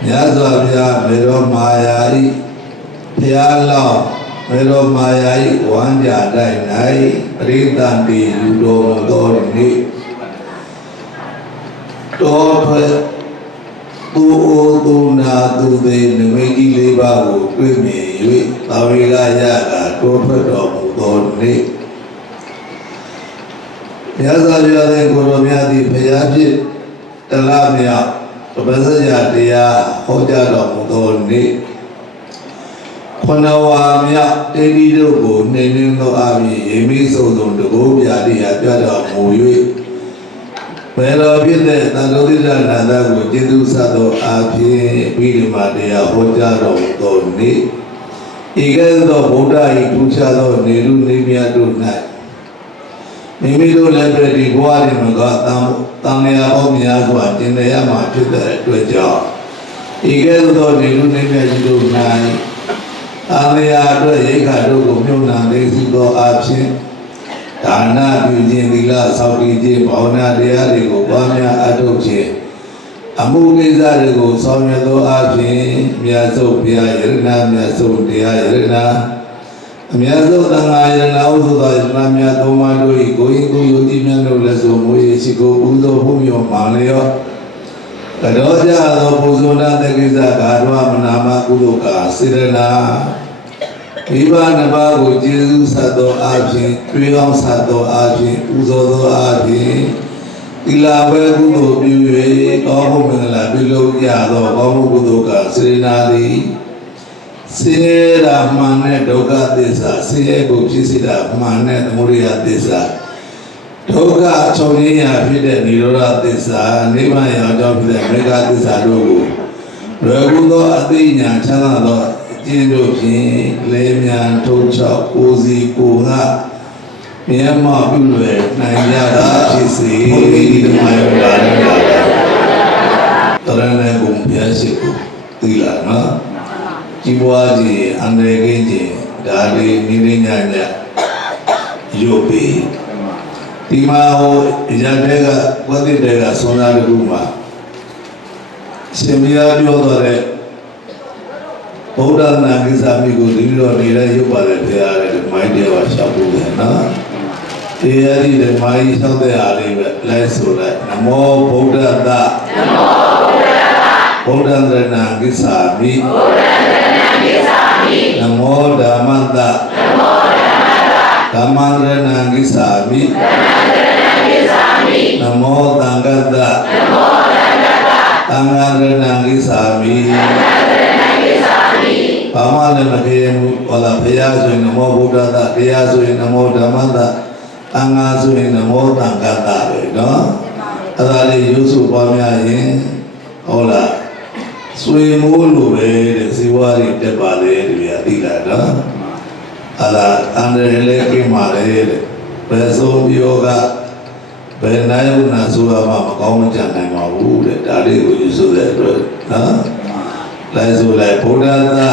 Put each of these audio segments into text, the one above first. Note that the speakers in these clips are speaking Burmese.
Yazavya Mero Mayai Pialo Mero Mayai Wanja Dai Nai Ritanti Yudo Dori Dor Tu Na Tu De Nemeki Lebago Twimi Tavila Yaga Dor Dori Yazavya De Goromyadi Payaji Talamia Pasaya dia hoja dong mudoni. Konawamya tedi dogo nening do abi emi sodon dogo biadi ada muyui. Pero bide tanuri nada go jedu sado abi bilima dia hoja dong mudoni. Igal do boda ikucha do neru nimya do nai. Mimi do lebre di buari mga tangya omya kwa tinaya machida tuja. Ige do neru nimya do nai. Tangya do yeka do kumyuna desi do absin. Dana bujin dila saudi je bauna dia dego bamya adokje. Amu keza dego samya do absin. Miyaso biya yerna miyaso dia yerna. Miyaso tanga yerna uso da yerna miyaso mado iko iko yoti miyano leso moye chiko uso humyo maleyo. Kadoja do puzona tekisa karwa manama kudoka sirena. Iba naba go Jesu sado abhin, Tuyong sado abhin, uso do abhin. Ilawe kudo biwe, kamu mengala bilo yado kamu kudoka sirena di. Sira mane doga desa, sira bukti sira mane muria desa. Doga choniya fide nirora desa, nima ya jom fide mega desa dogo. Dogo adinya chana do jindo pi lemya tocha ozi kunga. Miyama bilwe nanya da chisi, hobi mayo dana. Tarane gumpya siku tila na. Jiwaji andregeji dari nirinya yopi. Timao jadega wadi dega sonari rumah. Semia diodore. Buddha nangisami ko dilo nila yupare tiare mai dewa shabu na. Tiari de mai saude ari lai sura. Namo Buddha da. Namo Buddha da. Buddha nangisami. Namo Dhammanta. Namo Dhammanta. Dhammanta nangisami. Namo Tangata. Namo Tangata. Tangata nangisami. Pamane nakemu wala pyasu namo Buddha da pyasu namo Dhammanta. Tangasu namo Tangata no. Adali yusu pamya yin hola. Sui mulu be siwari tepale dia tidak ada. Ada andre ke mare beso yoga benayu nasura ma kau jangan mau de dari ujusu de na. Lai su lai Buddha da.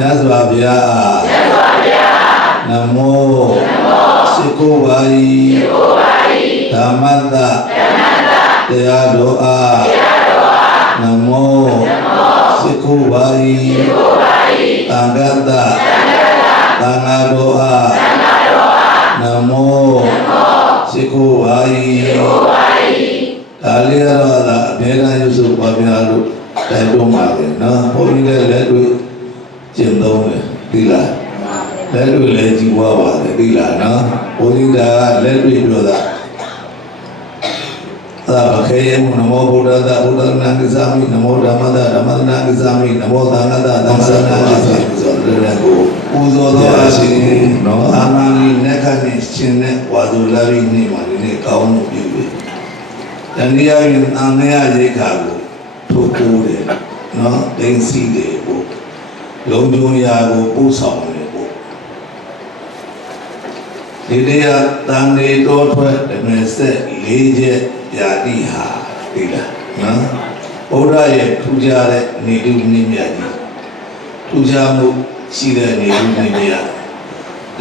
Nyaswa bia. Namo. Siku bai. Dhammanta. Dea doa. Namo siku bai Tangata tanga doa Namo siku bai kalian ada beda Yusuf Babialu dari rumah na boleh ledu cendong tidak ledu lagi bawa tidak na boleh dah ledu itu dah. Pakai namo Buddha da Buddha nangisami namo Dhammanta Dhammanta nangisami namo Tangata Tangata nangisami soalnya uzo do asing no amani nekani cine wadu lari ni mari ni kaum bibi dan dia yang ane aja kagu tuku de no tensi de bu longjung ya bu pusau de bu dia tangge do thwe dengan se leje Yadi ha tidak, na. Orang yang tujuh ada nidu nimya ni, tujuh mu sila nidu nimya.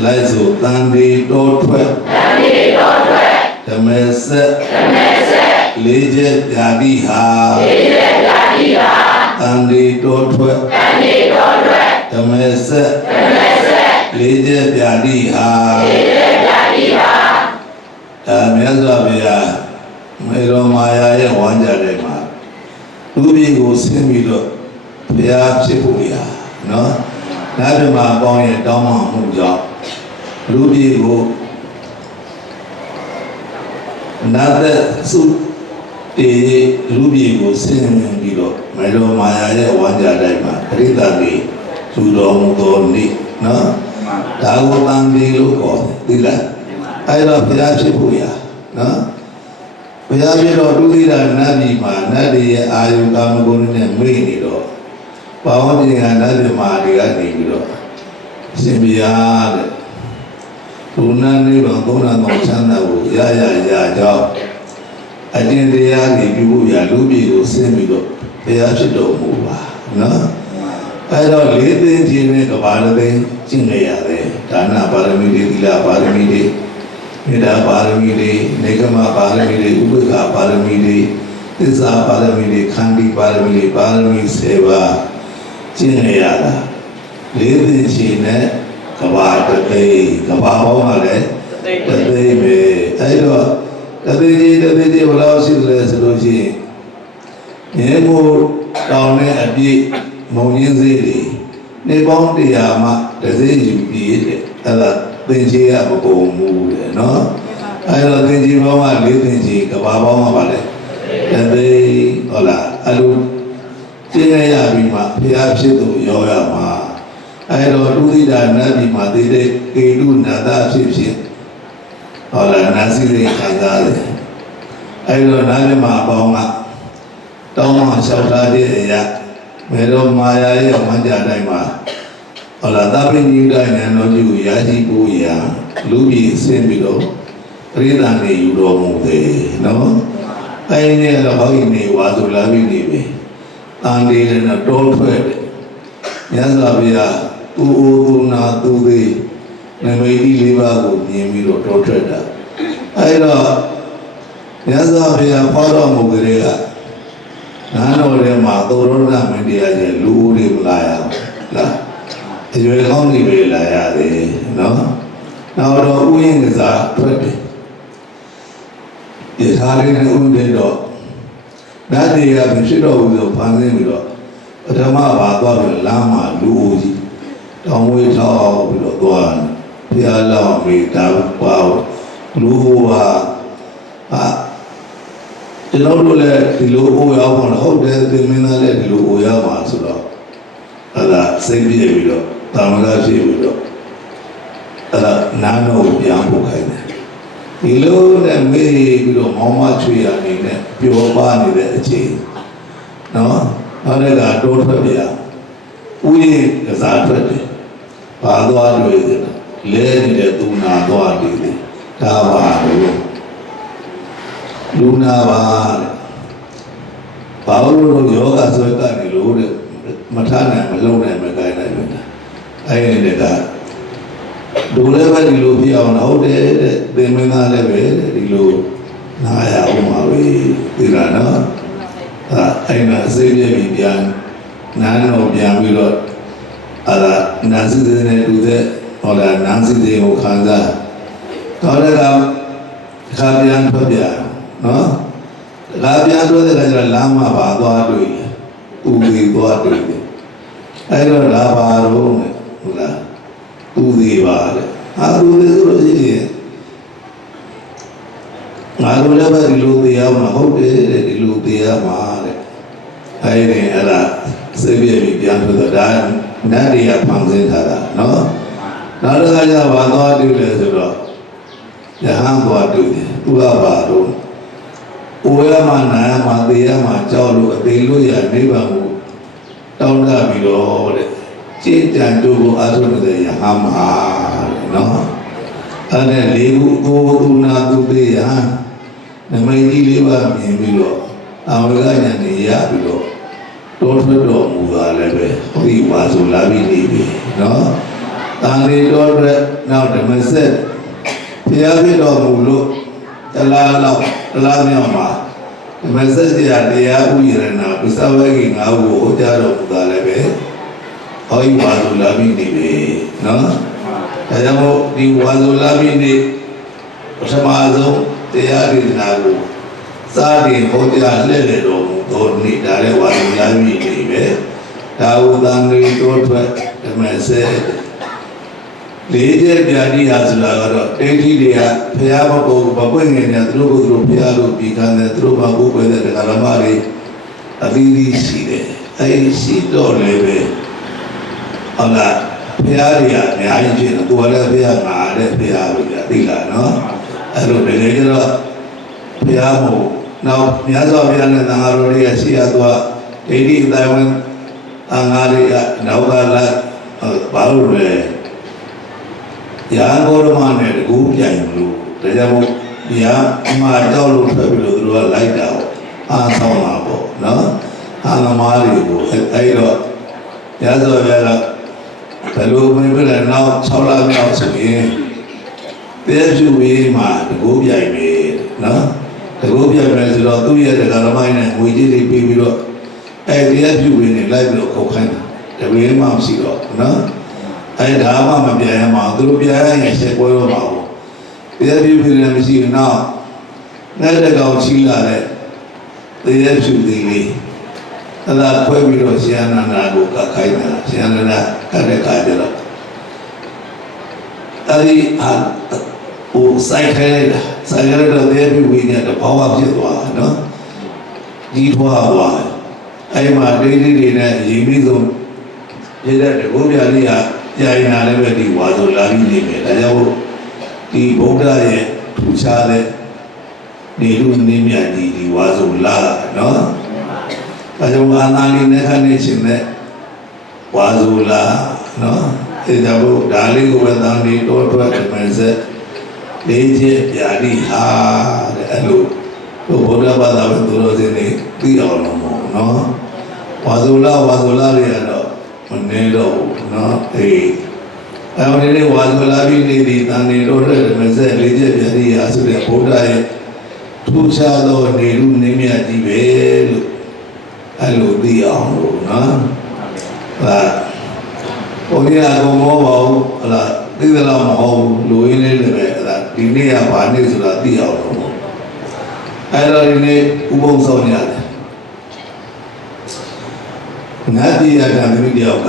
Lalu tangdi dotwe, damese, leje yadi ha, တန်ဒီတော်ထွက်ဓမ္မဆက်လေးချက်ပြာတိဟာဒါမြတ်စွာဘုရားမေရောမာယာရဲ့ဝမ်းကြတဲ့မှာလူပြည်ကိုဆင်းပြီးတော့ဘုရားဖြစ်ဖို့ရနော်နာဓမ္မအပေါင်းရဲ့တောင်းပန်မှုကြောင့်လူပြည်ကိုနာသက်စုတေလူပြည်ကိုဆင်းပြီးတော့မေရောမာယာရဲ့ဝမ်းကြတဲ့မှာပရိသတ်တွေလူတော်မူသောနေ့နော်ဒါကိုတန်ဒီလို့ခေါ်တယ်သိလားအဲ့တော့ဘုရားဖြစ်ဖို့ရနော်ဘုရားဖြစ်တော့ဒုတိယနတ်ပြည်မှာနတ်တွေရဲ့အာယုကာမဂုဏ်နဲ့မိတ်နေတော့ဘာဝတိကနတ်တွေမှာတွေကနေပြီးတော့ရှင်ဘုရားတဲ့ဘုနာနေတော့သုံးနာတော်ချမ်းသာကိုရကြောင်းအကျင့်တရားတွေပြုဖို့ရလူပြည်ကိုဆင်းပြီးတော့ဘုရားဖြစ်တော်မူပါနော်အဲ့တော့လေးသိန်းချင်းနဲ့ကဘာသိန်းကျင့်နေရတယ်ဒါနပါရမီတွေသီလပါရမီတွေမေတ္တာပါရမီတွေနေကမပါရမီတွေဥပေက္ခပါရမီတွေသစ္စာပါရမီတွေခန္တီပါရမီတွေပါရမီ7ပါးကျင့်နေရတာလေးသိန်းချင်းနဲ့ကဘာသိန်းကဘာပေါင်းကလည်းတသိန်းပဲအဲ့တော့တသိန်းကြီးဘယ်လိုရှိလဲဆိုလို့ရှိရင်မြေမို့တောင်းတဲ့အပြည့်မုံရင်းစေးတွေနေပေါင်း100မှတစ်စေးယူပြီးတဲ့အဲ့ဒါသင်္ချေကမပုံမူတယ်နော်အဲ့တော့သင်္ချေပေါင်းက4သင်္ချေကဘာပေါင်းကပါလဲတသိဟုတ်လားအဲ့လိုကျင့်ရပြီးမှဘုရားဖြစ်သူရောရမှာအဲ့တော့ဒုတိယနတ်ပြည်မှာသိတဲ့ကေတုနာသဖြစ်ဟုတ်လားနာစီတွေခံစားတယ်အဲ့တော့နာမည်မှာပေါင်းကတောင်းမှလျှောက်ထားတဲ့အရာမေရောမာယာရဲ့ဝမ်းကြတိုင်းမှာဟုတ်လားသဗ္ဗညုတဉာဏ်တော်ကြီးကိုရရှိဖို့ရာလူပြည်ဆင်းပြီးတော့ပရိသတ်နေယူတော်မူတယ်နော်အဲ့ဒီနဲ့တော့ဟောဒီနေဝါဆိုလာပြီးနေပြီတန်လေးနဲ့တောထွက်တယ်မြတ်စွာဘုရားသူအိုသူနာသူသေးနမိတ်ကြီး၄ပါးကိုမြင်ပြီးတော့တောထွက်တာအဲ့တော့မြတ်စွာဘုရားဟောတော်မူကြတဲ့ကနာတော်ထဲမှာသောရဏမင်းတရားကျလူဦးတွေမလာရဘူးလားအရွယ်ကောင်းတွေပဲလာရတယ်နော်နောက်တော့ဥယျာဉ်ကစားထွက်တယ်ဒီသားလေးနဲ့ဥဒေတော့နတ်တွေကမရှိတော့ဘူးဆိုဖန်ဆင်းပြီးတော့ပထမဘာသွားပြီးလမ်းမှာလူဦးကြီးတောင်ဝေးထောက်ပြီးတော့သွားဘုရားလောက်မိတာပါလူဟာကျွန်တော်တို့လည်းဒီလိုအိုးရောက်မှာဟုတ်တယ်သင်မင်းသားလည်းဒီလိုအိုးရောက်မှာဆိုတော့အဲ့ဒါစိတ်ပြည့်ပြီးတော့တာမကဖြစ်ပြီးတော့အဲ့ဒါနားတော့ပြန်ဖို့ခိုင်းတယ်ဒီလိုနဲ့မေးပြီးတော့မောင်မချွေရနေနဲ့ပျော်ပါနေတဲ့အချိန်နော်နောက်တစ်ခါတိုးထွက်ပြဥယျာဉ်ကစားထွက်တယ်ဘာသွားတွေ့တယ်လဲနေတဲ့သူနာသွားတယ်ဒါပါလို့လူနာပါဘာလို့ယောဂဆွဲကနေလို့တဲ့မထနိုင်မလုံးနိုင်မကိုင်းနိုင်ဘူးအဲ့ဒီကဒုလည်းပဲဒီလိုဖြစ်အောင်ဟုတ်တယ်တဲ့သင်္မင်းသားလည်းပဲဒီလိုနားရအောင်ပါပဲဒီလားနော်အဲ့ဒါအစိပ်ပြည့်ပြီးပြန်နားတော့ပြန်ပြီးတော့အဲ့ဒါနာစီတဲ့နဲ့တူတဲ့ဟောလားနာစီတဲ့ကိုခံစားတော့လည်းခါပြန်ထွက်ပြနော်လာပြန်တော့တဲ့ခါကျတော့လမ်းမှာပါသွားတွေ့တယ်။ဦးသေးသွားတွေ့တယ်။အဲ့တော့လာပါတော့ဟုတ်လား။ဦးသေးပါလေ။အာဦးသေးဆိုလို့ရှိရင်ငါတို့လည်းပဲဒီလိုတရားမှာဟုတ်တယ်တဲ့ဒီလိုတရားမှာတဲ့။အဲ့ဒီအဲ့ဒါစိတ်ပြည့်ပြီးပြန်ထွက်တော့ဒါနတ်တွေကဖန်ဆင်းထားတာနော်။နောက်တစ်ခါကျတော့ဘာသွားတွေ့လဲဆိုတော့ယဟန်သွားတွေ့တယ်။သူကပါတော့အိုရမနာမသေရမကြောက်လို့အသေးလို့ရနိဗ္ဗာန်ကိုတောင်းတပြီးတော့တဲ့ကြည်တန်တို့ကိုအာထုတဲ့ယဟမဟာနော်အဲ့ဒါလေးခုအိုသူနာသူသေးရနမိတ်ကြီးလေးပါမြင်ပြီးတော့အာဝိကညာနေရပြီးတော့တောထွက်တော်မူတာလည်းပဲဟောဒီပါဆိုလာပြီးနေပြီနော်တန်လေးတော်အတွက်နောက်ဓမ္မဆက်ဘုရားပြတော်မူလို့တလားမြောက်မှာ မဆက်စရာတရားဥယျာဏပစ္စဝေကိငါ့ကိုဟောကြားတော်မူတာလည်းပဲဟောဤဝါဇုလာမိနေပဲနော်ဒါကြောင့်မို့ဒီဝါဇုလာမိနေပထမဆုံးတရားဒေသနာကိုစာရင်ဟောကြားလှည့်လည်တော်မူသောနေ့ဒါလည်းဝါဇုလာမိနေပဲဒါဟုသံဃာတော်ထွက်ဓမ္မစေလေးကျပြာတိဟာဆိုတာကတော့တိဋ္ဌိတွေကဘုရားမဟုတ်ဘပွင့်ငယ်များသူတို့ကိုယ်သူတို့ဘုရားလို့ပြီးခံတယ်သူတို့ဘာကိုယ်ပဲတဲ့ဓမ္မတွေအသီးသီးရှိတယ်အဲဒီရှိတော့လည်းပဲဟုတ်လားဘုရားတွေကအများကြီးဖြစ်တယ်သူကလည်းဘုရားငါတဲ့ဘုရားလို့ပြသိလားနော်အဲ့လိုတကယ်ကျတော့ဘုရားမို့နောက်မြတ်စွာဘုရားနဲ့သံဃာတော်တွေကရှိရသွားဒိဋ္ဌိအတိုင်းဝင်သံဃာတွေကနောက်ကလာဘာလို့လဲရာဂေါရမနဲ့တကူပြိုင်လို့ဒါကြောင့်ဒီဟာအမှားကြောက်လို့ထွက်ပြီးတော့သူတို့ကလိုက်တာပေါ့အားဆောင်တာပေါ့နော်အာသမားတွေကိုအဲ့တော့ရသော်ရတော့ဘယ်လိုမဖြစ်လဲနောက်6လမြောက်ဆိုရင်တရားပြုဝေးမှာတကူပြိုင်ပြီနော်တကူပြိုင်မယ်ဆိုတော့သူ့ရဲ့ဓမ္မမိုင်းနဲ့ငွေကြေးတွေပေးပြီးတော့အဲ့တရားပြုဝေးနဲ့လိုက်ပြီးတော့ခုတ်ခိုင်းတာတပင်းမှမရှိတော့နော်အဲ့ဒါမှမပြန်ရမှာသူတို့ပြန်ရရင်ဆက်ပွဲတော့မှာပေါ့တရားပြုပြီးလည်းမရှိဘူးနောက်နဲ့တကောင်ချီလာတဲ့တရားပြုသေးလေးအဲ့ဒါခွဲပြီးတော့ရှင်အနန္ဒာကိုကခိုင်းတာရှင်အနန္ဒာကတဲ့ခါကျတော့အဲ့ဒီဟိုစိုက်ခဲလိုက်တာစိုက်ခဲလိုက်တော့တရားပြုပြီးเนี่ยတဘောင်းဖြစ်သွားနော်ကြီးထွားသွားအဲ့မှာဒိဋ္ဌိတွေနဲ့ရင်းပြီးဆုံးရတဲ့တဘောပြလေးဟာကြာရင်လည်းပဲဒီဝါဆိုလာပြီးနေမယ်ဒါကြောင့်ဒီဗုဒ္ဓရဲ့ထူခြားတဲ့နေလူနေမြတ်ဒီဝါဆိုလာနော်ဒါကြောင့်အာနာလီနဲ့ခဏနေရှင်တဲ့ဝါဆိုလာနော်အဲကြောင့်ဒါလေးကိုပဲတန်ဒီတော့ထွက်တယ်မယ်စက်လေးချက်ပြာတိဟာတဲ့အဲ့လိုဘုရားဘာသာဝင်သူတော်စင်တွေသိအောင်လို့ပေါ့နော်ဝါဆိုလာတွေကတော့မနေတော့ဘူးနော်အေးအဲဒီနေ့ဝါဆိုလာပြီးနေဒီတန်နေတော့တဲ့မစက်လေးချက်ပြာတိဟာဆိုတဲ့ဘုရားရဲ့ထူးခြားသောနေလူနေမြတ်ကြီးပဲလို့အဲ့လိုသိအောင်လို့နော်ဟာဘုရားကောမောပါဘူးဟလားသိသလားမဟုတ်ဘူးလူရင်းလေးလည်းပဲဟလားဒီနေ့ကဘာနေ့ဆိုတာသိအောင်လို့အဲ့တော့ဒီနေ့ဥပုံဆောင်ရတယ်ငါတိရတာမိတယောက်က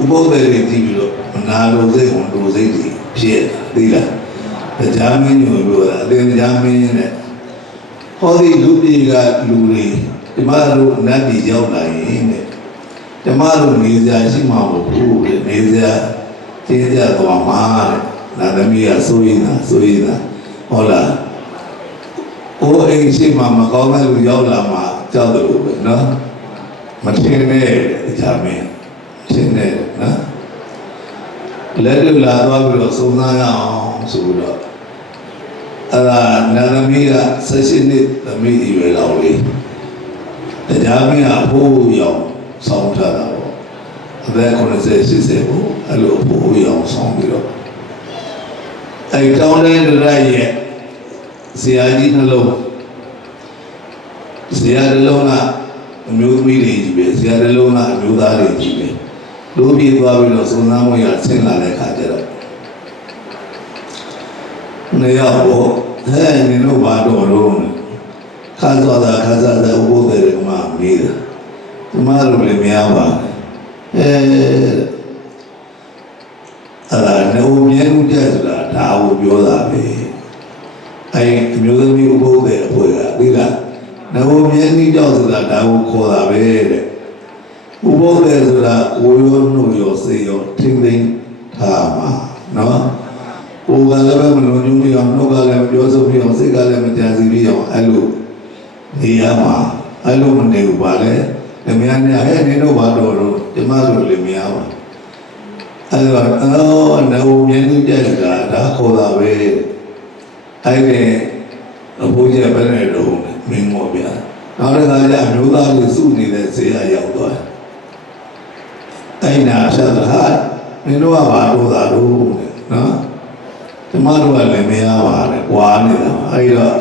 ဥပုံတွေကြည့်ပြီးတော့မနာလိုစိတ်ဝင်လိုစိတ်ကြီးဖြစ်သိလားတရားမင်းညို့ပြောတာအတင်းတရားမင်းနဲ့ဟောဒီလူပြည်ကလူတွေဒီမှာတို့နတ်ပြည်ရောက်လာရင်တဲ့ဓမ္မတို့နေစရာရှိမှာမဟုတ်ဘူးတဲ့နေစရာကျင်းကြသွားမှာတဲ့နာသမီးကစိုးရိမ်တာဟုတ်လားအိုးအိမ်ရှိမှမကောင်းတဲ့လူရောက်လာမှကြောက်တယ်လို့ပဲနော်မထင်နဲ့တရားမင်းထင်နဲ့နော်လက်တွေ့လာသွားပြီးတော့စုံစမ်းရအောင်ဆိုတော့အဲ့ဒါနာသမီးက16နှစ်သမီးအရွယ်လောက်လေးတရားမင်းကဖိုးရောင်ဆောင်းထားတာပေါ့အသက်80 80ပေါ့အဲ့လိုဖိုးရောင်ဆောင်းပြီးတော့အဲ့တောင်းတဲ့ရရဲ့ဆရာကြီးနှလုံးဆရာနှလုံးကအမျိုးသမီးတွေကြီးပဲဆရာနှလုံးကအမျိုးသားတွေကြီးပဲတို့ပြေးသွားပြီးတော့စုံစမ်းမရဆင်းလာတဲ့ခါကျတော့နေရပေါ့ဟဲ့နင်တို့ဘာတော်လို့ခါသွားတာခါစားတဲ့ဥပုသ်တွေကမှမေးတာဒီမှာတို့လည်းမရပါအဲ့ဒါနေဦးမြဲဦးကြဆိုတာဒါကိုပြောတာပဲအဲ့အမျိုးသမီးဥပုသ်တွေအဖွဲ့ကသိလားနေဦးမြဲနည်းကြောက်ဆိုတာဒါကိုခေါ်တာပဲတဲ့ဥပုသ်တွေဆိုတာကိုရောနှုတ်ရောစေရောထိမ့်သိမ့်ထားမှာနော်ကိုယ်ကလည်းပဲမလုံးကျုံပြီးအောင်နှုတ်ကလည်းမပြောဆိုပြီးအောင်စိတ်ကလည်းမကြံစီပြီးအောင်အဲ့လိုနေရမှာအဲ့လိုမနေဘူးပါလေအများနဲ့ဟဲ့နင်တို့ဘာတော်လို့ကျမတို့လည်းမရပါအဲ့တော့နေဦးမြဲနည်းကြတာဒါခေါ်တာပဲအဲ့ဒီအဖိုးကြီးပဲနေတော့မင်းမောဗျာနောက်တစ်ခါကျအမျိုးသားတွေစုနေတဲ့ဆေးရရောက်သွားအဲ့နာဆက်တာဟာမင်းတို့ကဘာလို့သာလို့နော်ကျမတို့ကလည်းမရပါနဲ့ကွာနေတာအဲ့တော့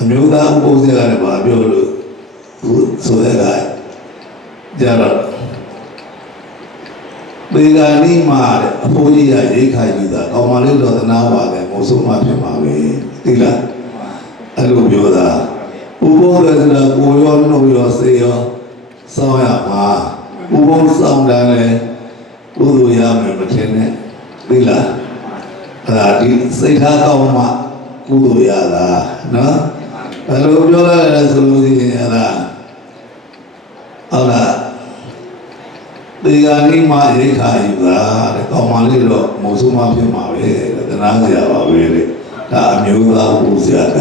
အမျိုးသားဥပုသ်ကလည်းဘာပြောလို့ဆိုတဲ့ကကြတော့ပေဂာနိမာတဲ့အဖိုးကြီးကရိတ်ခါယူတာကောင်းမလေးတော်သနာပါတယ်မိုးဆုံးမဖြစ်ပါပဲသိလားအဲ့လိုပြောတာဥပုသ်ဆိုတာကိုရောနှုတ်ရောစေရောစောင်းရမှာဥပုသ်စောင်းတယ်လေကုသိုလ်ရမယ်မထင်နဲ့သိလားအဲ့ဒါဒီစိတ်ထားကောင်းမှကုသိုလ်ရတာနော်ဘယ်လိုပြောရလဲဆိုလို့ရှိရင်အဲ့ဒါဟုတ်လားဒီကနေ့မှရိတ်ခါယူတာတဲ့ကောင်းမလေးတော့မိုးဆုံးမဖြစ်မှာပဲတနာစရာပါပဲတဲ့ဒါအမျိုးသားဥစ္စာက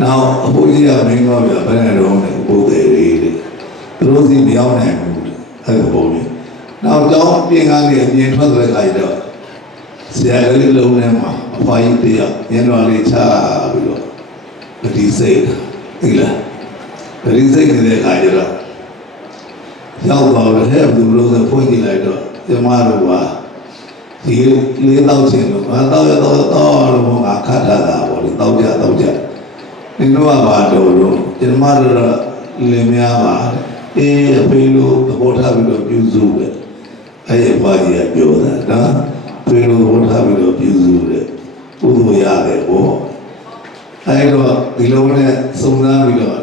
နောက်အဖိုးကြီးကမင်းတော့ပြဘယ်နဲ့တော့နဲ့ပုဒ်တယ်လေးတဲ့သူတို့စီမရောက်နိုင်ဘူးအဲ့လိုပုံလေးနောက်ကြောင်းပြင်ကားလေးအပြင်ထွက်တဲ့ခါကျတော့ဆရာလေးလုံးထဲမှာအဖွားကြီးတယောက်ညနေလေးချပြီးတော့ပတိစိတ်သိလားပတိစိတ်နေတဲ့ခါကျတော့ရောက်တော့ဟဲ့ဘယ်လိုလဲဖွင့်ကြည့်လိုက်တော့ကျမတို့ကဒီလေးတော့ချင်းတော့တော့လို့ငါခတ်ထားတာပေါ့လေတော့ကြဒီတော့ကဘာလို့ကျမတို့လင်များပါအေးအဖေလို့သဘောထားပြီးတော့ပြုစုတယ်အဲ့ဒီဘာကြီးကပြောတာနော်ဖေလို့သဘောထားပြီးတော့ပြုစုတယ်ပုဒ်လို့ရတယ်ပေါ့အဲ့တော့ဒီလိုနဲ့စုံစမ်းပြီးတော့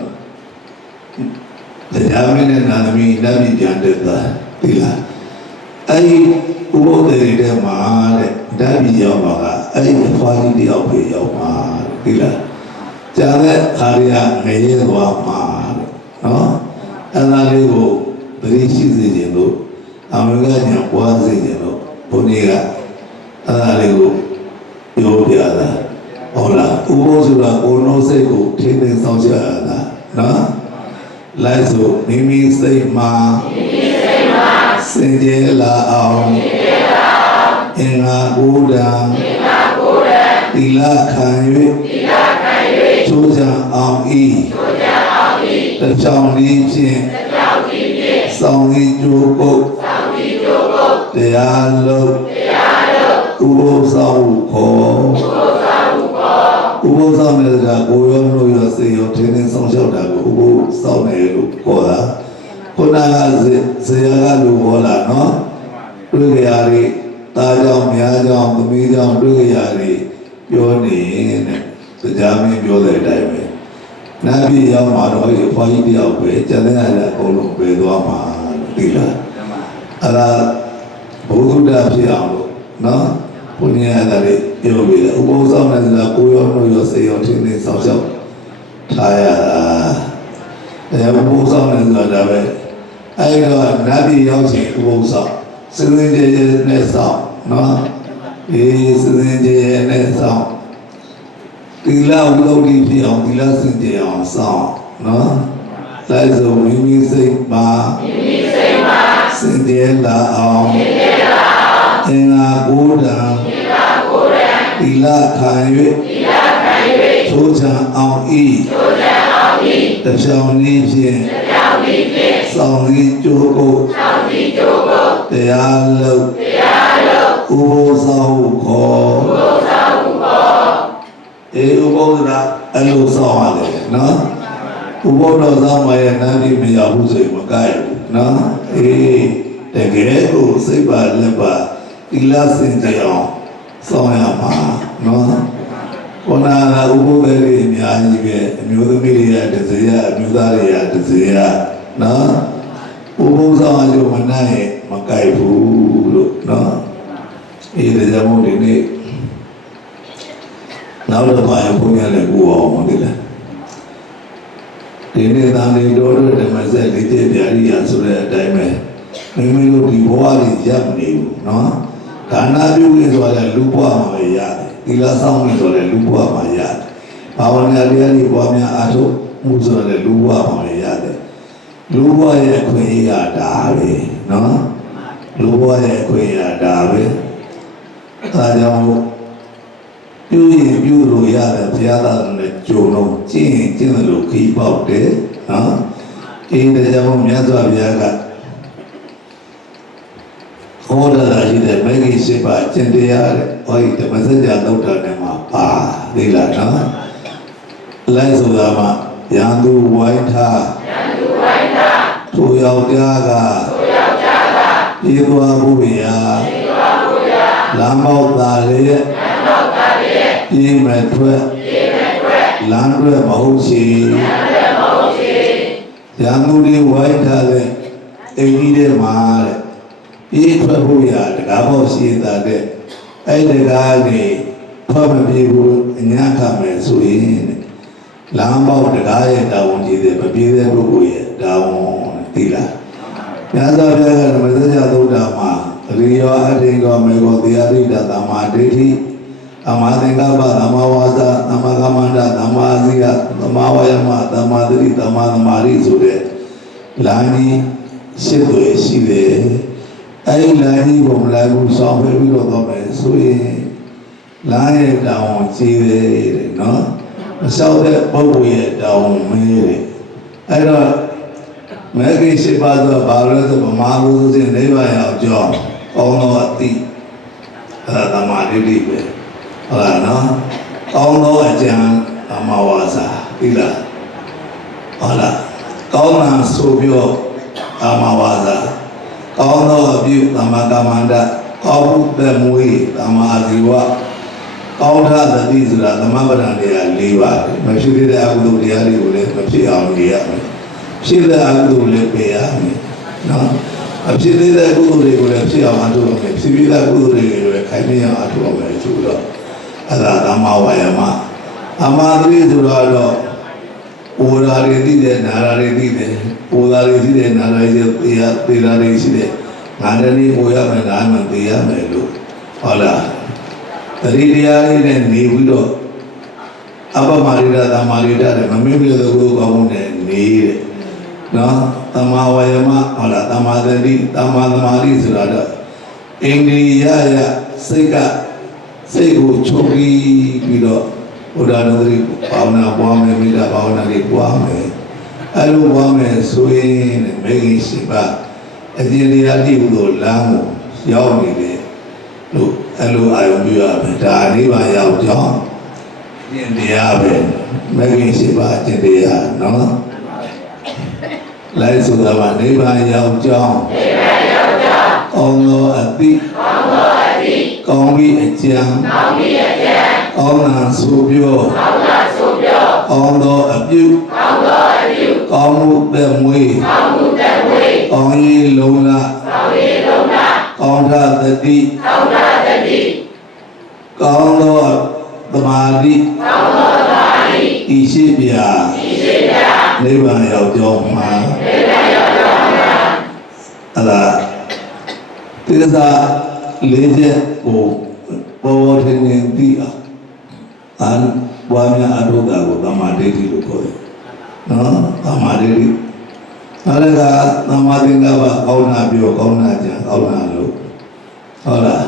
တရားမင်းနဲ့နာသမီးလက်ပြီးပြန်တက်တာဒီလားအဲ့ဒီဥပုသ်တွေထဲမှာတဲ့ဓာတ်ပြီးရောက်ပါကအဲ့ဒီအဖွားကြီးတယောက်ပဲရောက်ပါဒီလားကြာတဲ့ခါရငရဲသွားမှာနော်အဲ့ဒါလေးကိုပရိရှိစေခြင်းလို့အမေကညာပွားစေခြင်းလို့ဘုန်းကြီးကအဲ့ဒါလေးကိုပြောပြတာဟုတ်လားဥပုသ်ဆိုတာကိုယ်နှုတ်စိတ်ကိုထိန်းသိမ်းဆောင်ကြရတာနော်လိုက်ဆိုမိမိစိတ်မှာစင်ကြယ်လာအောင်အင်္ဂါကိုယ်တံသီလခံ၍ကျိုးချအောင်ဤတချောင်းလေးဖြင့်စောင်းဤကျိုးကုတ်တရားလုံးဥပုသ်ဆောင်ခေါ်ဥပုသ်ဆောင်တဲ့ကကိုရောနှုတ်ရောစေရောထင်းထင်းဆောင်လျှောက်တာကိုဥပုသ်ဆောင်တယ်လို့ခေါ်တာခုနကဇေယကလူဟောလာနော်တွေ့ကြရတယ်တာကြောင့်များကြောင့်သမီးကြောင့်တွေ့ကြရတယ်ပြောနေတဲ့တရားမင်းပြောတဲ့အတိုင်းပဲနာပြည်ရောက်မှာတော့ဒီဖွားကြီးတယောက်ပဲကျန်တဲ့အကုန်လုံးပဲသွားမှာသိလားအဲ့ဒါဘုဒ္ဓဖြစ်အောင်လို့နော်ဘုရားအဲ့ဒါလေးပြောပြီးတယ်ဥပုသ်ဆောင်တဲ့ဆိုတာကိုရောနှုတ်ရောစေရောထင်းထင်းဆောင်ရှောက်ထားရတာတရားဥပုသ်ဆောင်တဲ့ဆိုတာဒါပဲအဲ့တော့နာပြည်ရောက်ချိန်ဥပုသ်ဆောင်စင်စင်ကြဲကြဲနဲ့ဆောင်နော်အေးစင်စင်ကြဲကြဲနဲ့ဆောင်သီလဝိသုဒ္ဓိဖြစ်အောင်သီလစင်ကြယ်အောင်ဆောင်နော်လိုက်ဆိုမိမိစိတ်မှာစင်ကြယ်လာအောင်အင်္ဂါကိုယ်တံသီလခံ၍ချိုးချံအောင်ဤတချောင်းလေးဖြင့်စောင်းဤကျိုးကိုတရားလုံးဥပုသ်ဆောင်ခေါ်ဥပုသ်ကအဲ့လိုဆောင်ရတယ်နော်ဥပုသ်တော်ဆောင်မရဲ့နာတိမရဘူးဆိုရင်မကိုက်ဘူးနော်အေးတကယ်ကိုစိတ်ပါလက်ပါသီလစင်ကြယ်အောင်ဆောင်ရမှာနော်ခန္ဓာကဥပုသ်တွေအများကြီးပဲအမျိုးသမီးတွေကတစ်စရအမျိုးသားတွေကတစ်စရနော်ဥပုသ်ဆောင်အကျိုးမနိုင်မကိုက်ဘူးလို့နော်အေးဒါကြောင့်ဒီနေ့နောက်တော့ဘာဘုရားလည်းကိုအောင်မသိလားဒီနေ့သာနေတော်တို့ဓမ္မစက်လေးပြပြရိယာဆိုတဲ့အတိုင်းပဲမိမိတို့ဒီဘဝကြီးရပ်နေဘူးနော်ဒါနပြုလို့ဆိုတဲ့လူဘဝမှာပဲရတယ်သီလဆောင်လို့ဆိုတဲ့လူဘဝမှာရတယ်ဘာဝနာတရားတွေပွားများအားထုတ်မှုဆိုတဲ့လူဘဝမှာပဲရတယ်လူဘဝရဲ့အခွင့်အရေးကဒါပဲနော်လူဘဝရဲ့အခွင့်အရေးကဒါပဲအဲဒါကြောင့်ပြုရင်ပြုလို့ရတယ်ဘုရားသားနဲ့ကြုံတော့ကျင့်ရင်ကျင့်လို့ခီးပေါက်တယ်နော်အေးဒါကြောင့်မြတ်စွာဘုရားကဟောတာရှိတဲ့မဂ္ဂင်၈ပါးကျင့်တရားတဲ့ဟောဒီဓမ္မစကြာသုတ်တော်နဲ့မှာပါသိလားနော် လိုက်ဆိုတာမှာရန်သူဝိုင်းထားထိုယောက်ျားကပြေးသွားဖို့ရာလမ်းပေါက်သားလေးပြေးမဲ့ထွက်လမ်းတွေမဟုတ်ချေရန်သူတွေဝိုင်းထားတဲ့အိမ်ကြီးထဲမှာတဲ့ပြေးထွက်ဖို့ရာတကားပေါက်ရှိတာတဲ့အဲ့တကားကြီးထွက်မပြေဘူးအညာခမယ်ဆိုရင်လမ်းပေါက်တကားရဲ့တာဝန်ကြီးတဲ့မပြေတဲ့ပုဂ္ဂိုလ်ရဲ့တာဝန်သိလားမြတ်စွာဘုရားကဓမ္မစကြာသုဒ္ဓမှာရိယောအဋ္ဌိကောမေကောတရားရိတသမ္မာဒိဋ္ဌိသမ္မာသင်္ကပ္ပသမ္မာဝါစာသမ္မာကမ္မန္တသမ္မာအာဇိယသမ္မာဝါယမသမ္မာသတိသမ္မာသမာဓိဆိုတဲ့လမ်းကြီးရှစ်တွေရှိတယ်အဲ့ဒီလမ်းကြီးကိုမလိုက်ဘူးဆောင်ဖယ်ပြီးတော့မယ်ဆိုရင်လမ်းရဲ့တောင်းကြီးတယ်တဲ့နော်မလျှောက်တဲ့ပုဂ္ဂိုလ်ရဲ့တောင်းမင်းတဲ့အဲ့တော့မဲကိရှိပါတော့ဘာလို့လဲဆိုဗမာလူဆိုရင်နိဗ္ဗာန်ရောက်ကြောင်းကောင်းသောအတိအဲ့ဒါသမာဓိတိပဲဟုတ်လားနော်ကောင်းသောအကျံသမာဝါစာသိလားဟုတ်လားကောင်းတာဆိုပြောသမာဝါစာကောင်းသောအပြုသမာကမ္မန္တကောင်းမှုသက်မွေးသမာအာဇီဝကောင်းတာသတိဆိုတာသမဗဒံတရား၄ပါးမဖြစ်တဲ့အကုသိုလ်တရားတွေကိုလည်းမဖြစ်အောင်နေရမယ်ဖြစ်တဲ့အကုသိုလ်လည်းပယ်ရမယ်နော်အဖြစ်သေးတဲ့ကုသိုလ်တွေကိုလည်းဖြစ်အောင်အထုလုပ်မယ်ဖြစ်ပြီးတဲ့ကုသိုလ်တွေကိုလည်းခိုင်မြဲအောင်အထုလုပ်မယ်ဆိုတော့အဲ့ဒါသမဝါယမအမာသတိဆိုတော့ပူရာတွေသိတယ်နာရာတွေသိတယ်ပူရာတွေသိတယ်နာရာတွေသိရသေရာတွေရှိတယ်ငါလည်းနေပူရမယ်ငါမှသိရမယ်လို့ဟုတ်လားတတိတရားလေးနဲ့နေပြီးတော့အပမရိဒသမာရိဒတဲ့မမေ့လို့ကိုယ်ကောင်းတဲ့နေတဲ့နော်သမာဝါယမဟုတ်လားသမာသတိသမာသမာဓိဆိုတာတော့အိန္ဒိယယစိတ်ကိုချုပ်ပြီးတော့ဘုရားတော်ကြီးဘာဝနာပွားမယ်မိတာဘာဝနာတွေပွားမယ်အဲ့လိုပွားမယ်ဆိုရင်မေဂိရှိပါအကျဉ်းတရားတိဟုသောလမ်းကိုရောက်နေတယ်လို့အဲ့လိုအာရုံပြုရမယ်ဒါနိဗ္ဗာန်ရောက်ကြောင်းကျင့်တရားပဲမေဂိရှိပါအကျင့်တရားနော်လိုက်ဆိုတာကနိဗ္ဗာန်ရောက်ကြောင်းကောင်းသောအတိကောင်းပြီးအကျံကောင်းတာဆိုပြောကောင်းသောအပြုကောင်းမှုသက်မွေးကောင်းရေးလုံးလားကောင်းတာတတိကောင်းသောသမာဓိဤရှိပြနိဗ္ဗာန်ရောက်ကြောင်းမှာအဲ့ဒါတိရသာလေးချက်ကိုပေါ်ပေါ်ထင်ထင်သိအောင်ဘွားများအထုတာကိုသမာဓိလို့ခေါ်တယ်နော်သမာဓိအဲ့ဒါကသမာသင်္ကပ္ပကောင်းတာပြောကောင်းတာကြံကောင်းတာလို့ဟုတ်လား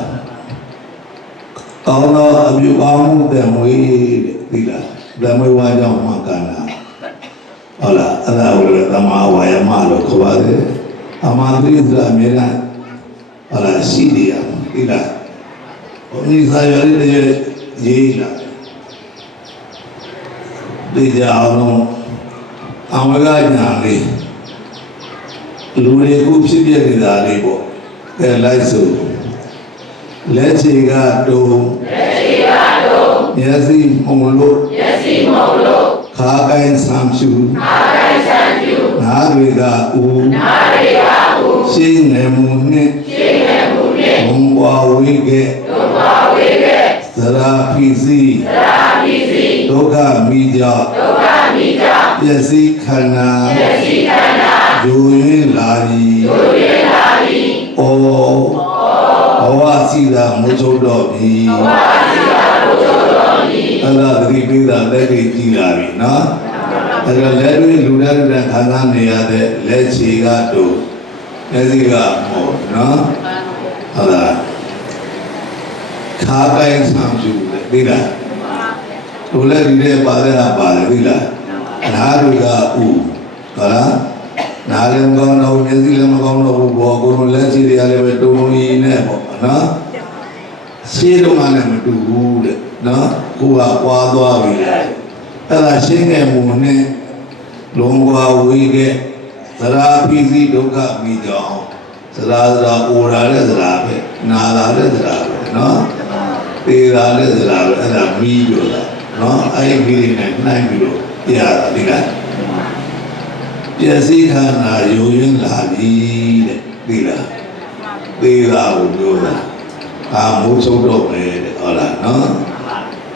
ကောင်းသောအပြုကောင်းမှုတဲ့မွေးတဲ့သိလားဓမ္မဝါကြောင့်မှကန္နာဟုတ်လားအဲ့ဒါကိုလည်းသမာဝါယမလို့ခေါ်ပါတယ်အမှန်တည်းဆိုတာအမြဲတမ်းဟုတ်လားရှိနေရမှာသိလားဘုန်းကြီးစာရွက်လေးတွေရေးလာဒီကြအောင်လို့အဝကညာလေးလူတွေကိုဖြစ်ပြနေတာလေးပေါ့ကဲလိုက်စို့လက်ချေကတုံမျက်စိမှုံလို့ခါကိုင်းဆံဖြူနားတွေကဦးရှင်းနေမှုနဲ့ဘုံဘွားဝေးကဲသရာဖိစီဒုက္ခမိကြောင့်ပျက်စီးခန္ဓာယိုရင်းလာပြီဩဘဝစီတာမချုပ်တော့ပြီအဲ့ဒါသတိပေးတာလက်တွေကြည်လာပြီနော်အဲ့ဒါလက်တွေလူတဲ့ခံစားနေရတဲ့လက်ချေကတို့လက်စီကမဟုတ်နော်ဟုတ်လားခါကိုင်းဆံပြူလေသိလားလူလက်ဒီတဲ့ပါတဲ့ဟာပါတယ်သိလားနားတွေကဥဟုတ်လားနားလည်းမကောင်းတော့မျက်စိလည်းမကောင်းတော့ဘူးဘောကိုယ်လက်ချေတွေကလည်းပဲတုံတုံကြီးနဲ့ပေါ့နော်ရှင်းတော့မှလည်းမတူဘူးတဲ့နော်ကိုကပွားသွားပြီလေ အဲ့ဒါရှင်းခဲ့မှုနဲ့လုံးဝဝေးခဲ့သရာပိစီဒုက္ခမိကြောင်းသရာအိုရာတဲ့သရာပဲနာလာတဲ့သရာပဲနော်သေတာတဲ့သရာပဲအဲ့ဒါမီးပြောတာနော်အဲ့ဒီမီးနဲ့နှိုင်းပြီးတော့ပြရတာဒီကပျက်စီးခန္ဓာယုံရင်းလာပြီတဲ့ဒီလားသေတာကိုပြောတာအာမိုးချုပ်တော့မယ်တဲ့ဟုတ်လားနော်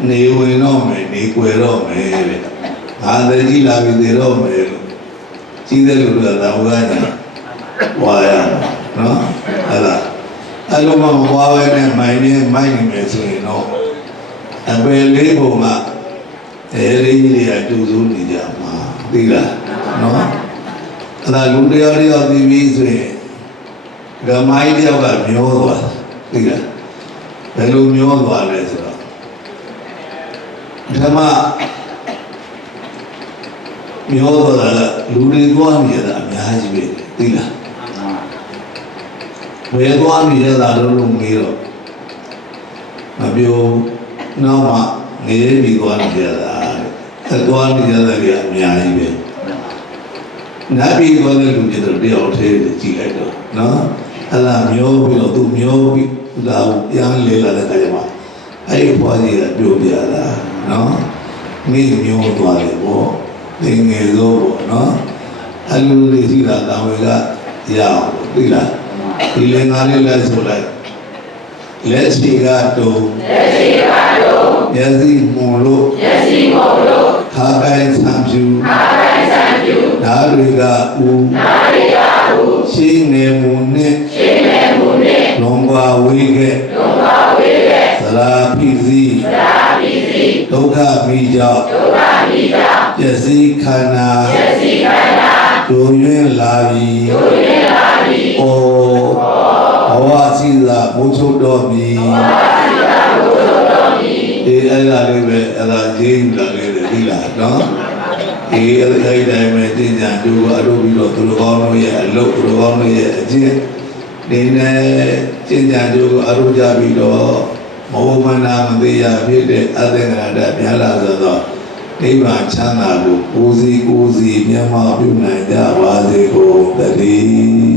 နေဝင်တော့မယ်နေကွယ်တော့မယ်တဲ့အာတကြီးလာပြီသေတော့မယ်လို့ကြီးတဲ့လူကသာဝကညာဝါရနော်အဲ့ဒါအဲ့လိုမှမဝါပဲနဲ့မိုင်းနေမယ်ဆိုရင်တော့အပယ်လေးပုံကအဲဒီကြီးတွေကကျူးစုနေကြမှာသိလားနော်အဲ့ဒါလူတရားသိပြီဆိုရင်ဓမ္မကြီးတယောက်ကမျောသွားသိလားဘယ်လိုမျောသွားလဲဆိုတော့ဓမ္မမျောသွားတာလူတွေသွားနေရတာအများကြီးပဲသိလားဘယ်သွားနေရတာလို့မေးတော့မပြောနောက်မှငရေပြီးသွားနေရတာတဲ့သွားနေရတာကြီးအများကြီးပဲနတ်ပြည်သွားတဲ့လူတွေတော့တယောက်သေးကြည့်လိုက်တော့နော်အဲ့ဒါမျောပြီးတော့သူမျောပြီးလာပြန်လေလာတဲ့ခါကျမှအဲ့ဒီဘွားကြီးကပြောပြတာနော်မိမျောသွားတယ်ပေါ့သင်ငယ်သောပေါ့နော်အဲ့လိုလေးရှိတာတောင်ဝေကရအောင်သိလားဒီလင်္ကာလေးလဲဆိုလိုက်လက်ရှိကတုံမျက်စိမုံလို့ခါကိုင်းဆံပြူဓာတွေကဦးရှင်းနေမှုနဲ့လုံးဝဝေးခဲ့သရာပိစီဒုက္ခမိကြောင့်ပျက်စီးခန္ဓာဒုရင်းလာပြီဩဘဝစီသာမိုးချုပ်တော်မီအဲ့ဒါလေးပဲအဲ့ဒါဂျင်းလာလေးသိလားနော်အဲ့ဒီတိုင်းပဲတင်ကြတူအလုပ်ပြီးတော့သူတော်ကောင်းတို့ရဲ့အလုပ်သူတော်ကောင်းတို့ရဲ့အကျင့်ဒီနဲ့တင်ကြတူအလုပ်ကြပြီးတော့မဝမနာမသေးရဖြစ်တဲ့အသင်္ကရတများလာဆိုတော့နိဗ္ဗာန်ချမ်းသာကိုကိုယ်စီမျက်မှောက်ပြုနိုင်ကြပါစေကုန်သတည်း